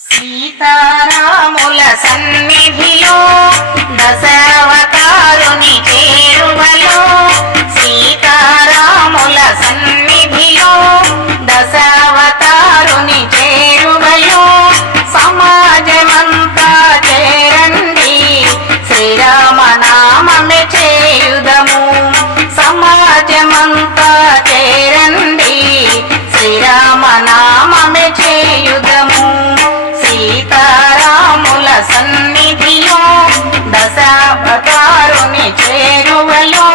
సీతారాముల సన్నిధిలో దశావతారుని చేరువలో సీతారాముల సన్నిధిలో దశావతారుని చేరువలో సమాజమంతా చేరండి శ్రీరామనామమే చేయుదము సమాజమంతా చేరండి శ్రీరామనామమే చేయుదము సీతారాముల సన్నిధిలో దశావతారుని చేరువలో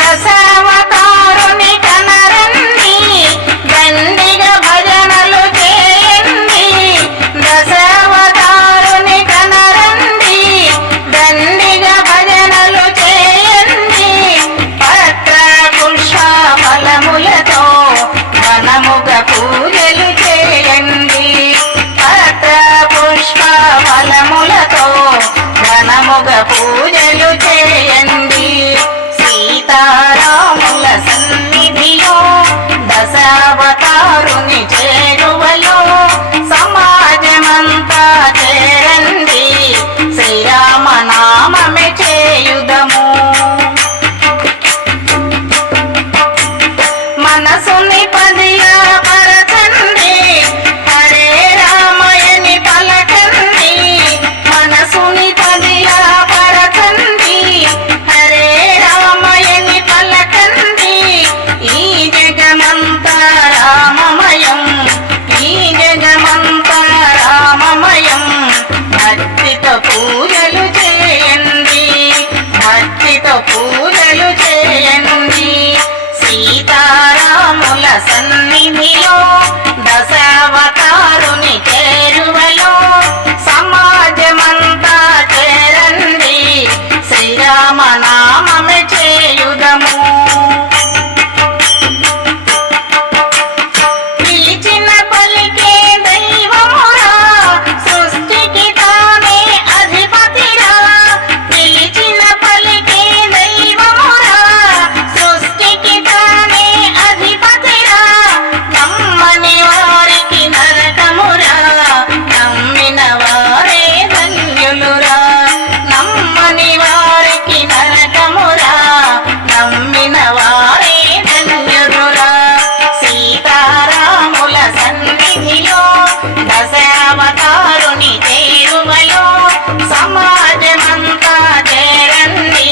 దశావతారుని కనరండి దండిగా భజనలు చేయండి దశావతారుని కనరండి దండిగా భజనలు చేయండి పత్ర పుష్ప ఫలములతో ఘనముగా పూజలు చేయండి పత్ర పుష్ప ఫలములతో ఘనముగా పూజలు చేయండి సీతారాముల సన్నిధిలో దశావతారుని చేరువలో సమాజమంతా చేరండి శ్రీరామనామమే చేయుదము మనసుని పదిగా పరచండి హరే రామయని పలకండి మనసుని పదిగా పరచండి హరే రామయని పలకండి ఈ జగమంతా రామమయం ఈ జగమంతా రామమయం భక్తితో పూజలు చేయండి భక్తితో పూజలు చేయండి సీతారాముల సన్నిధిలో దశావతారుని చేరువలో సమాజమంతా చేరండి శ్రీరామనామమే చేయుదము పిలిచిన పలికే దైవమురా సృష్టికి తానే అధిపతిరా పిలిచిన పలికే దైవమురా సృష్టికి తానే అధిపతిరా నమ్మని వారికి నరకమురా నమ్మిన వారే ధన్యులురా నమ్మని వారికి నరకమురా నమ్మిన వారే ధన్యులురా సీతారాముల సన్నిధిలో దశావతారుని చేరువలో సమాజమంతా చేరండి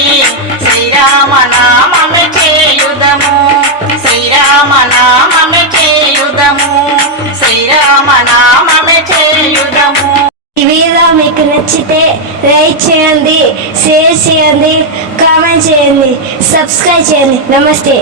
శ్రీరామనామమే చేయుదము శ్రీరామనామమే చేయుదము శ్రీరామనామమే చేయుదము. ఈ వీడియో మీకు నచ్చితే లైక్ చేయండి, షేర్ చేయండి, కామెంట్ చేయండి, సబ్స్క్రైబ్ చేయండి. నమస్తే.